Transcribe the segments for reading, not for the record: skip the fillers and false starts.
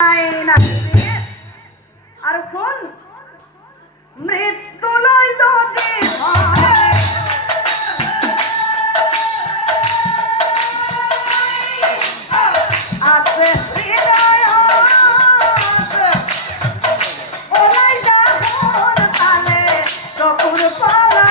আর কোন মৃত্যু লয় যদি আছে হৃদয় ওলাই যাহর তালে চকুর পালা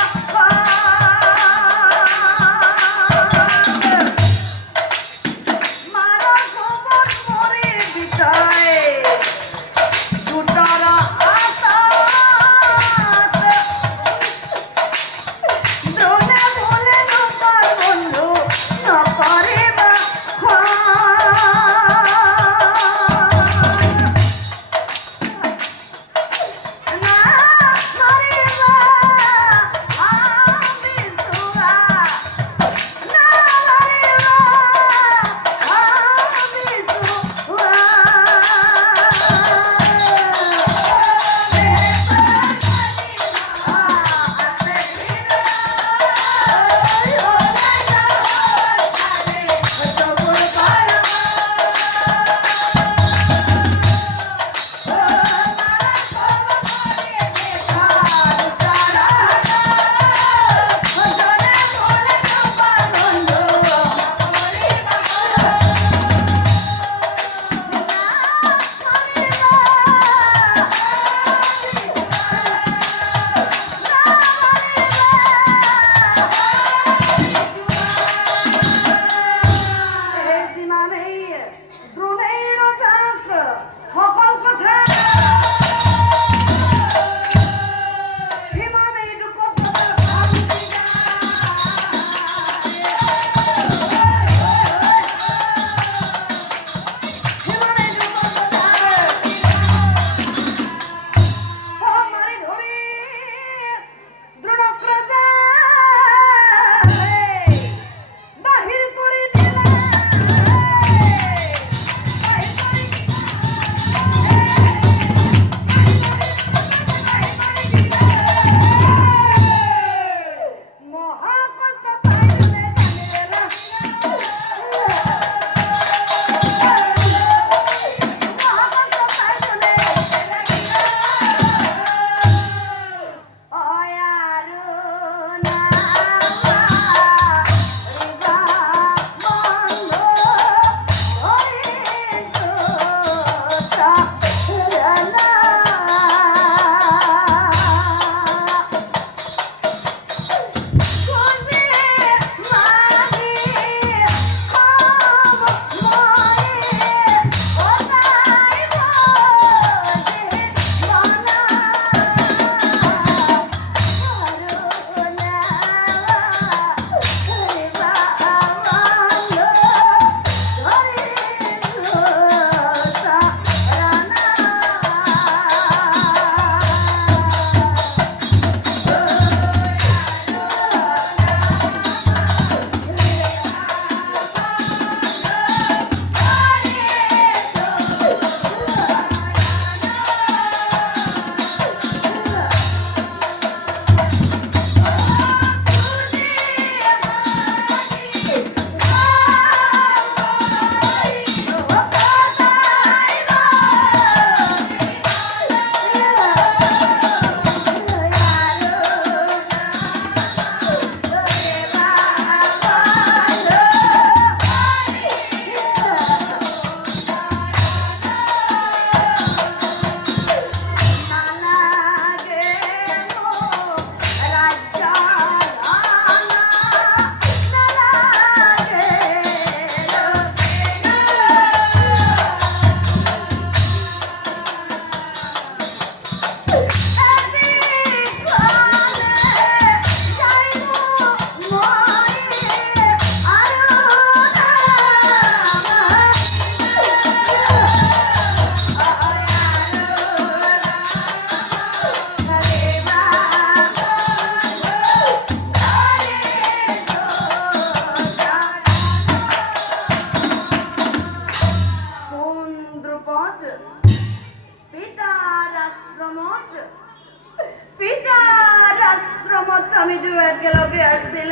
আমি দু একেলগে আসছিল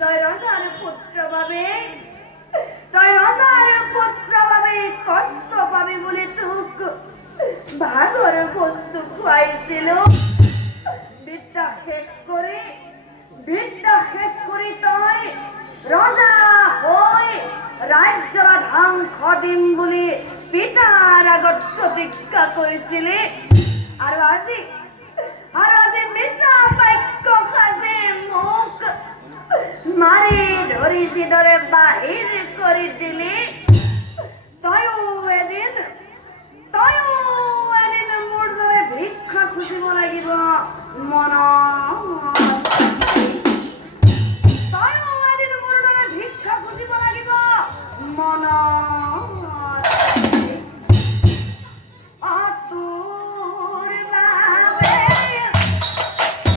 তই ৰন্ধাৰ পুত্ৰ বাবে তই ৰজাৰ পুত্ৰ পাবি কষ্ট পাবি বুলি তোক ভাগৰ বস্তু খুৱাইছিলো বিদ্যা শেষ কৰি তই ৰজা হৈ ৰাজ্যৰ ধ্বংস দিম বুলি পিতাৰ আগত প্ৰতিজ্ঞা কৰিছিলি আৰু আজি মিছা বাক্য সাজি মোক মাৰি ধৰি যিদৰে বাহিৰ কৰি দিলি তয়ো এদিন মোৰ দৰে ভিক্ষা খুজিব লাগিব মন